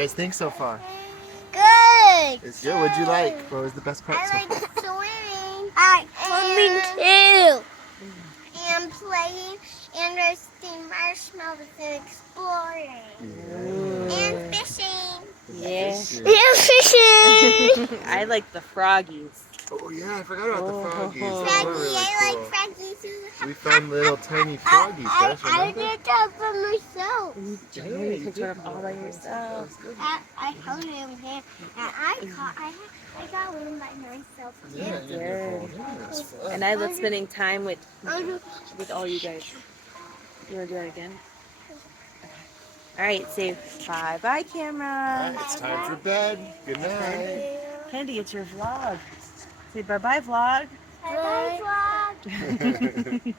guys think so far? Good. It's good. What'd you like? What was the best part? I like swimming. Swimming too. And playing and roasting marshmallows and exploring. And fishing. Yeah. And fishing. I like the froggies. Oh yeah, I forgot about the froggies. Those were Froggy, really I cool. like froggies too. We found little tiny froggies, guys. I Remember? did that for myself. You took it all by yourself. I held him here, and I got one by myself too. Yeah, you did. Yeah, that's fun. And I love spending time with all you guys. You want to do it again? All right, say bye-bye, camera. All right, it's time for bed. Good night. Candy, it's your vlog. Say bye-bye, vlog. Bye, vlog.